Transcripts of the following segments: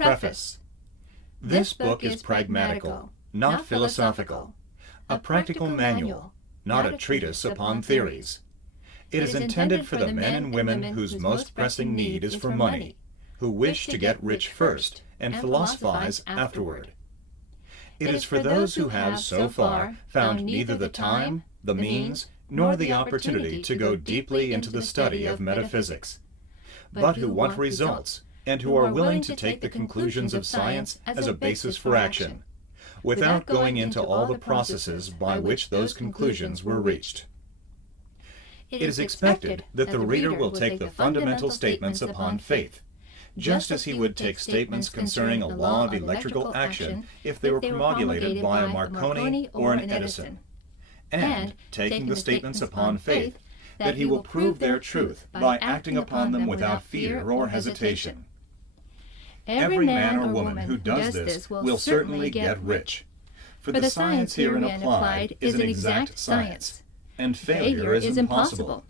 Preface. This book is pragmatical, not philosophical, a practical manual, not a treatise upon theories. It is intended for the men and women whose most pressing need is for money, who wish to get rich first and philosophize afterward. It is for those who have so far found neither the time, the means, nor the opportunity to go deeply into the study of metaphysics, but who want results and who are willing to take the conclusions of science as a basis for action, without going into all the processes by which those conclusions were reached. It is expected that the reader will take the fundamental statements upon faith, just as he would take statements concerning a law of electrical action if they were promulgated by a Marconi or an Edison, and taking the statements upon faith that he will prove their truth by acting upon them without fear or hesitation. Every man or woman who does this will certainly get rich, for the science herein applied is an exact science, and failure is impossible.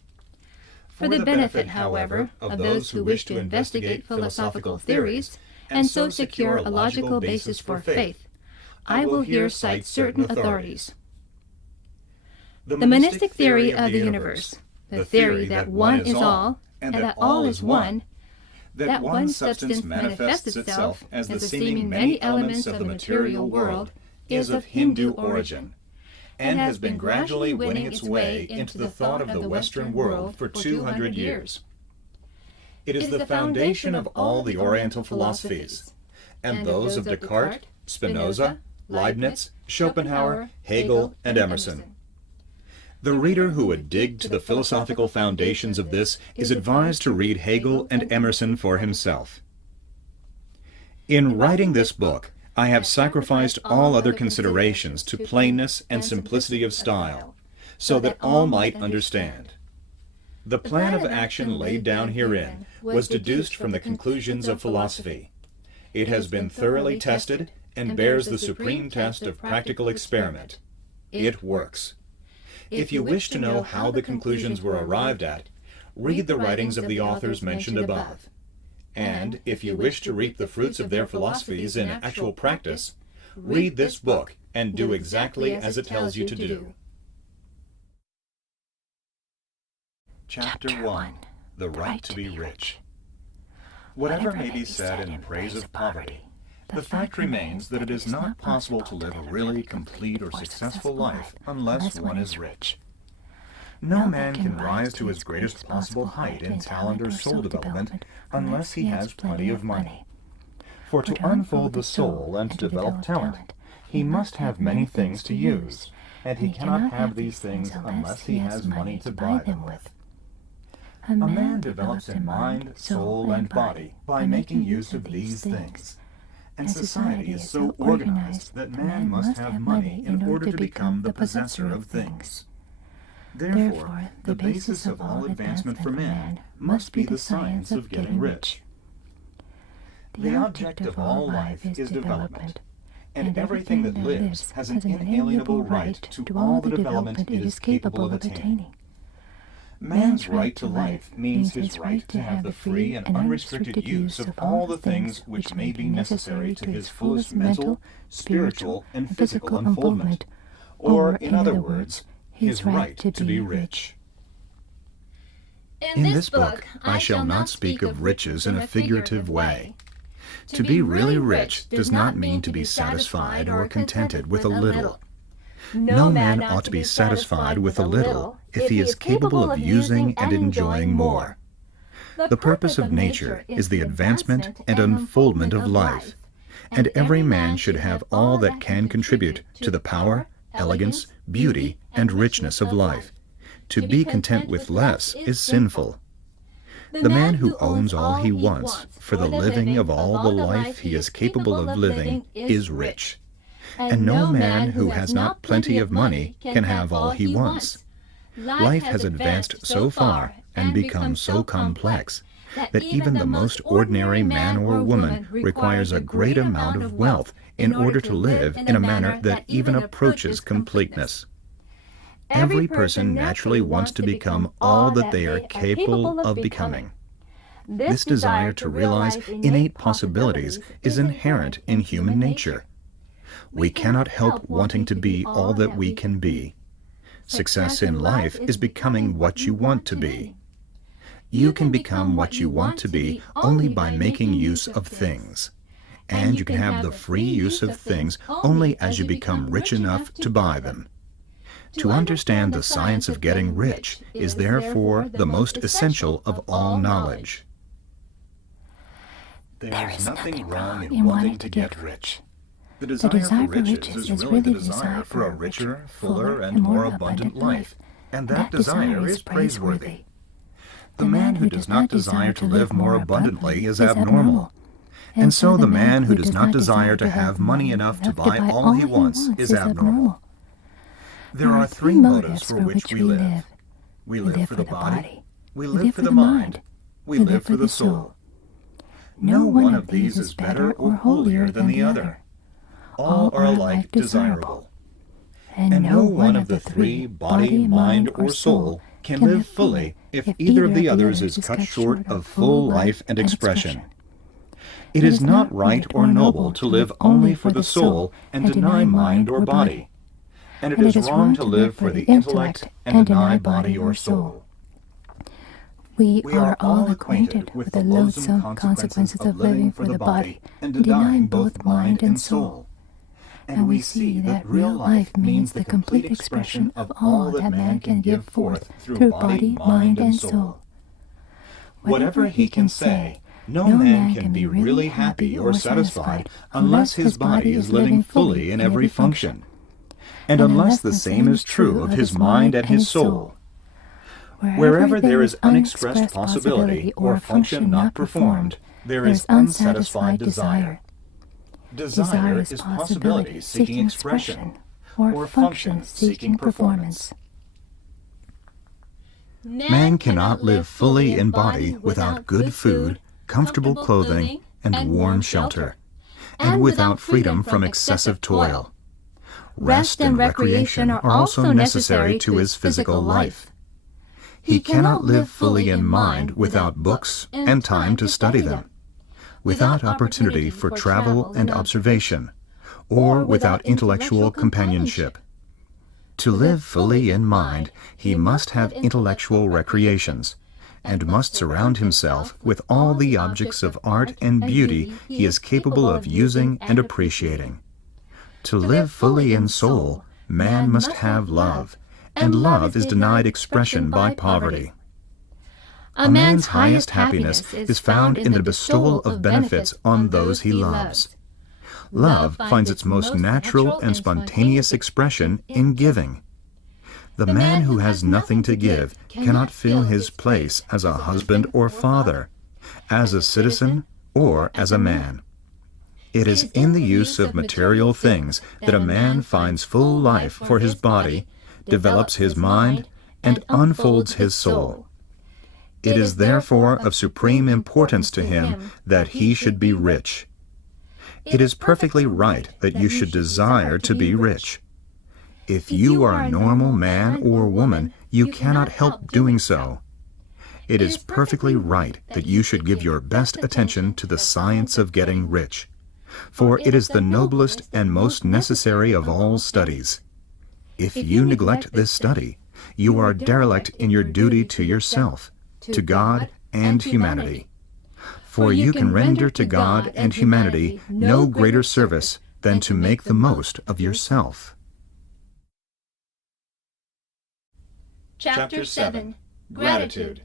For the benefit, however, of those who wish to investigate philosophical theories, and so secure a logical basis for faith, I will here cite certain authorities. The monistic theory of the universe, the theory that one is all, and that all is one, that one substance manifests itself as the seeming many elements of the material world, is of Hindu origin, and has been gradually winning its way into the thought of the Western world for 200 years. It is the foundation of all the Oriental philosophies, and those of Descartes, Spinoza, Leibniz, Schopenhauer, Hegel, and Emerson. The reader who would dig to the philosophical foundations of this is advised to read Hegel and Emerson for himself. In writing this book, I have sacrificed all other considerations to plainness and simplicity of style, so that all might understand. The plan of action laid down herein was deduced from the conclusions of philosophy. It has been thoroughly tested and bears the supreme test of practical experiment. It works. If you wish to know how the conclusions were arrived at, read the writings of the authors mentioned above. And if you wish to reap the fruits of their philosophies in actual practice, read this book and do exactly as it tells you to do. Chapter 1. The Right to be Rich. Whatever may be said in praise of poverty, the fact remains that it is not possible to live a really complete or successful life unless one is rich. No man can rise to his greatest possible height in talent or soul development unless he has plenty of money. For to unfold the soul and to develop talent, he must have many things to use, and he cannot have these things unless he has money to buy them with. A man develops in mind, soul, and body by making use of these things. And society is so organized that man must have money in order to become the possessor of things. Therefore, the basis of all advancement for man must be the science of getting rich. The object of all life is development, and everything that lives has an inalienable right to all the development it is capable of attaining. Man's right to life means his right to have the free and unrestricted use of all the things which may be necessary to his fullest mental, spiritual, and physical unfoldment, or, in other words, his right to be rich. In this book, I shall not speak of riches in a figurative way. To be really rich does not mean to be satisfied or contented with a little. No man ought to be satisfied with a little if he is capable of using and enjoying more. The purpose of nature is the advancement and unfoldment of life, and every man should have all that can contribute to the power, elegance, beauty, and richness of life. To be content with less is sinful. The man who owns all he wants for the living of all the life he is capable of living is rich. And no man who has not plenty of money can have all he wants. Life has advanced so far and become so complex that even the most ordinary man or woman requires a great amount of wealth in order to live in a manner that even approaches completeness. Every person naturally wants to become all that they are capable of becoming. This desire to realize innate possibilities is inherent in human nature. We cannot help wanting to be all that we can be. Success in life is becoming what you want to be. You can become what you want to be only by making use of things. And you can have the free use of things only as you become rich enough to buy them. To understand the science of getting rich is therefore the most essential of all knowledge. There is nothing wrong in wanting to get rich. The desire for riches is really the desire for a richer, fuller, and more abundant life, and that desire is praiseworthy. The man who does not desire to live more abundantly is abnormal. And so the man who does not desire to have money enough to buy all he wants is abnormal. There are three motives for which we live. We live for the body, we live for the mind, we live for the soul. No one of these is better or holier than the other. All are alike desirable. And no one of the three, body, mind, or soul, can live fully if either of the others is cut short of full life and expression. It is not right or noble to live only for the soul and deny mind or body. And it is wrong to live for the intellect and deny body or soul. We are all acquainted with the loathsome consequences of living for the body and denying both mind and soul. And we see that real life means the complete expression of all that man can give forth through body, mind, and soul. Whatever he can say, no man can be really happy or satisfied unless his body is living fully in every function, and unless the same is true of his mind and his soul. Wherever there is unexpressed possibility or function not performed, there is unsatisfied desire. Desire is possibility seeking expression, or function seeking performance. Man cannot live fully in body without good food, comfortable clothing, and warm shelter, and without freedom from excessive toil. Rest and recreation are also necessary to his physical life. He cannot live fully in mind without books and time to study them, without opportunity for travel and observation, or without intellectual companionship. To live fully in mind, he must have intellectual recreations, and must surround himself with all the objects of art and beauty he is capable of using and appreciating. To live fully in soul, man must have love, and love is denied expression by poverty. A man's highest happiness is found in the bestowal of benefits on those he loves. Love finds its most natural and spontaneous expression in giving. The man who has nothing to give cannot fill his place as a husband or father, as a citizen, or as a man. It is in the use of material things that a man finds full life for his body, develops his mind, and unfolds his soul. It is therefore of supreme importance to him that he should be rich. It is perfectly right that you should desire to be rich. If you are a normal man or woman, you cannot help doing so. It is perfectly right that you should give your best attention to the science of getting rich, for it is the noblest and most necessary of all studies. If you neglect this study, you are derelict in your duty to yourself, to God and humanity. For you can render to God and humanity no greater service than to make the most of yourself. Chapter 7. Gratitude.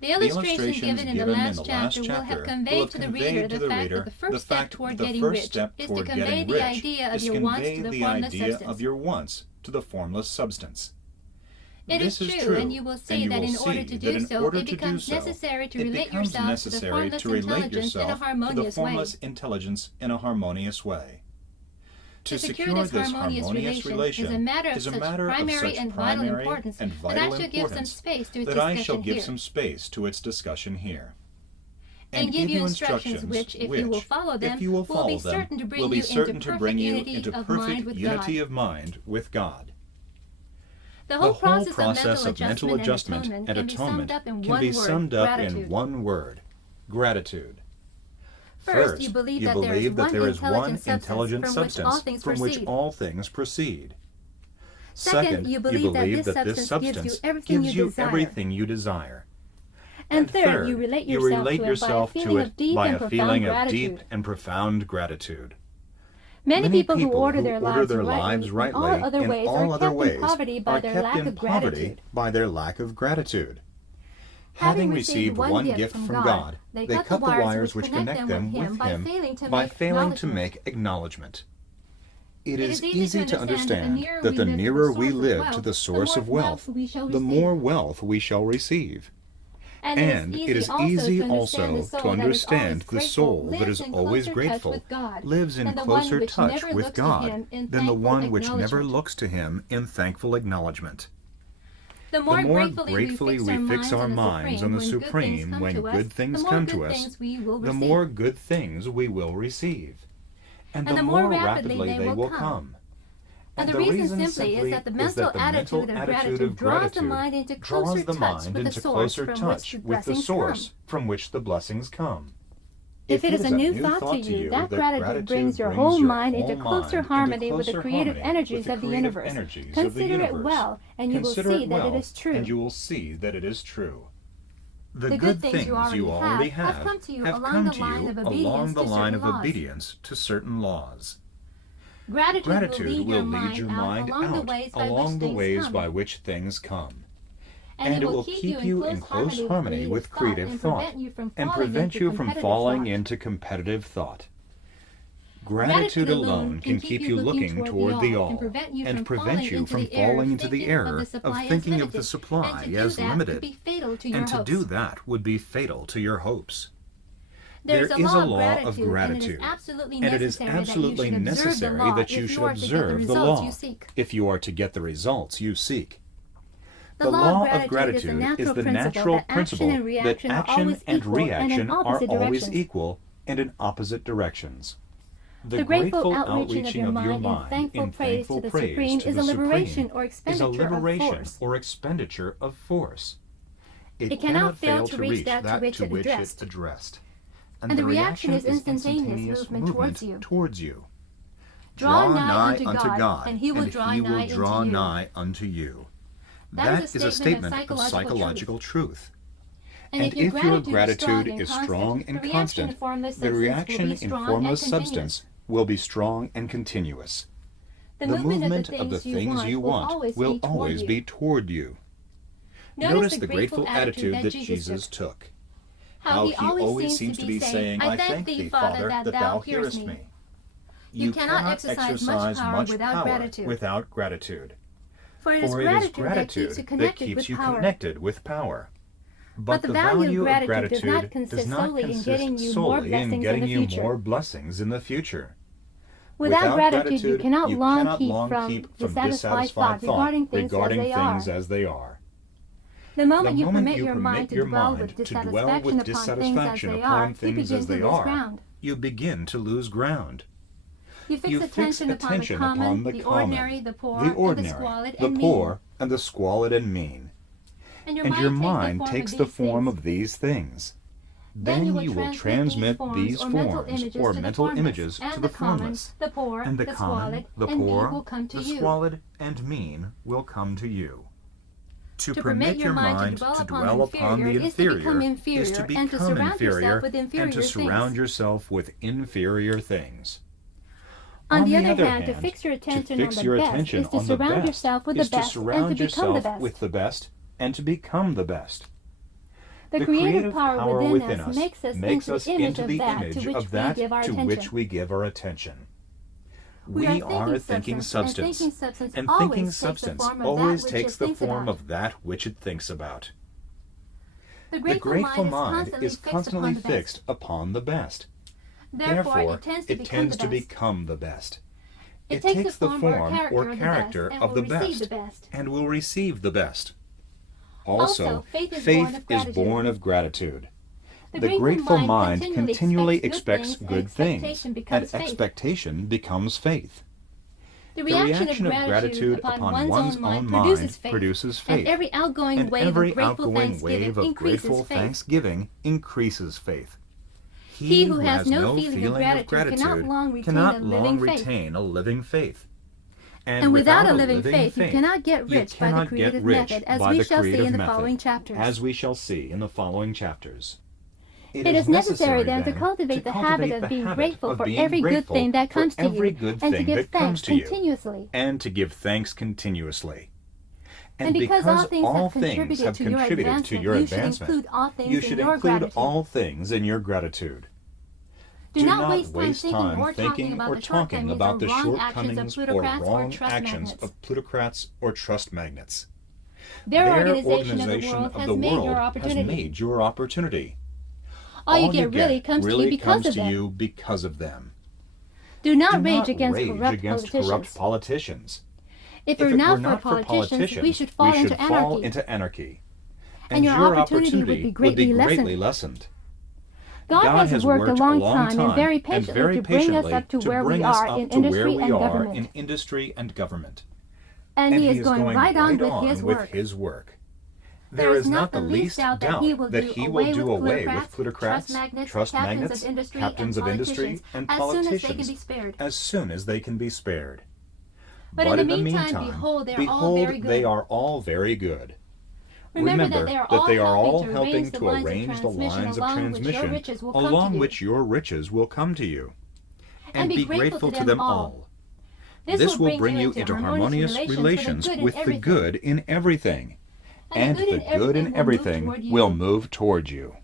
The illustrations given in the last chapter will have conveyed to the reader the fact that the first step toward getting rich is to convey the idea of your wants to the formless substance. It is true, and you will see that in order to do so, it becomes necessary to relate yourself to the formless intelligence in a harmonious way. To secure this harmonious relation is a matter of such primary and vital importance that I shall give some space to its discussion here. And give you instructions which, if you will follow them, will be certain to bring you into perfect unity of mind with God. The whole process of mental adjustment and atonement can be summed up in one word: Gratitude. First, you believe that there is one intelligent substance from which all things proceed. Second, you believe that this substance gives you everything you desire. And third, you relate yourself to it by a feeling of deep and profound gratitude. Many people who order their lives rightly in all other ways are kept in poverty by their lack of gratitude. Having received one gift from God, they cut the wires which connect them with Him by failing to make acknowledgement. It is easy to understand that the nearer we live to the source of wealth, the more wealth we shall receive. And it is easy also to understand the soul that is always grateful lives in closer touch with God than the one which never looks to Him in thankful acknowledgement. The more gratefully we fix our minds on the Supreme when good things come to us, the more good things we will receive, and the more rapidly they will come. And the reason simply is that the mental attitude of gratitude draws the mind into closer touch with the source from which the blessings come. If it is a new thought to you, that gratitude brings your whole mind into closer harmony with the creative energies of the universe. Consider it well, and you will see that it is true. The good things you already have come to you along the line of obedience to certain laws. Gratitude will lead your mind out along the ways by which things come. And it will keep you in close harmony with creative thought and prevent you from falling into competitive thought. Gratitude alone can keep you looking toward the all and prevent you from falling into the error of thinking of the supply as limited, and to do that would be fatal to your hopes. There is a law of gratitude, and it is absolutely necessary that you should observe the law if you are to get the results you seek. The law of gratitude is the natural principle that action and reaction are always equal and in opposite directions. The grateful outreaching of your mind in thankful praise to the Supreme is a liberation or expenditure of force. It cannot fail to reach that to which it addressed. And the reaction is instantaneous movement towards you. Draw nigh unto God, and He will draw nigh unto you. That is a statement of psychological truth. And if your gratitude is strong and constant, the reaction in formless substance will be strong and continuous. The movement of the things you want will always be toward you. Notice the grateful attitude that Jesus took. How He always seems to be saying, I thank Thee, Father, that Thou hearest me. You cannot exercise much power without gratitude. For it is gratitude that keeps you connected with power. But the value of gratitude does not consist solely in getting you more blessings in the future. Without gratitude, you cannot long keep from dissatisfied thought regarding things as they are. The moment you permit your mind to dwell with dissatisfaction upon things as they are, you begin to lose ground. You fix attention upon the common, the ordinary, the poor, and the squalid and mean. And your mind takes the form of these things. Then you will transmit these forms or mental images to the formless, and the common, the poor, the squalid, and mean will come to you. To permit your mind to dwell upon the inferior is to become inferior and to surround yourself with inferior things. On the other hand, to fix your attention on the best is to surround yourself with the best and to become the best. The creative power within us makes us into the image of that to which we give our attention. We are a thinking substance, and thinking substance always takes the form of that which it thinks about. The grateful mind is constantly fixed upon the best. Therefore, it tends to become the best. It takes the form or character of the best and will receive the best. Also, faith is born of gratitude. The grateful mind continually expects good things, and expectation becomes faith. The reaction of gratitude upon one's own mind produces faith, and every outgoing wave of grateful thanksgiving increases faith. He who has no feeling of gratitude cannot long retain a living faith. And without a living faith, you cannot get rich by the creative method, as we shall see in the following chapters. As we shall see in the following chapters. It is necessary then to cultivate the habit of being grateful for every good thing that comes to you, and to give thanks continuously. And to give thanks continuously. And because all things have contributed to your advancement, you should include all things in your gratitude. Do not waste time thinking or talking about the shortcomings or wrong actions of plutocrats or trust magnates. Their organization of the world has made your opportunity. All you get really comes to you because of them. Do not rage against corrupt politicians. If it were not for politicians, we should fall into anarchy. And your opportunity would be greatly lessened. God has worked a long time and very patiently to bring us up to where we are in industry and government. And He is going right on with His work. There is not the least doubt that He will do away with plutocrats, trust magnates, captains of industry, and politicians as soon as they can be spared. But in the meantime, behold, they are all very good. Remember that they are all helping to arrange the lines of transmission along which your riches will come to you. And be grateful to them all. This will bring you into harmonious relations with the good in everything. And the good in everything will move toward you.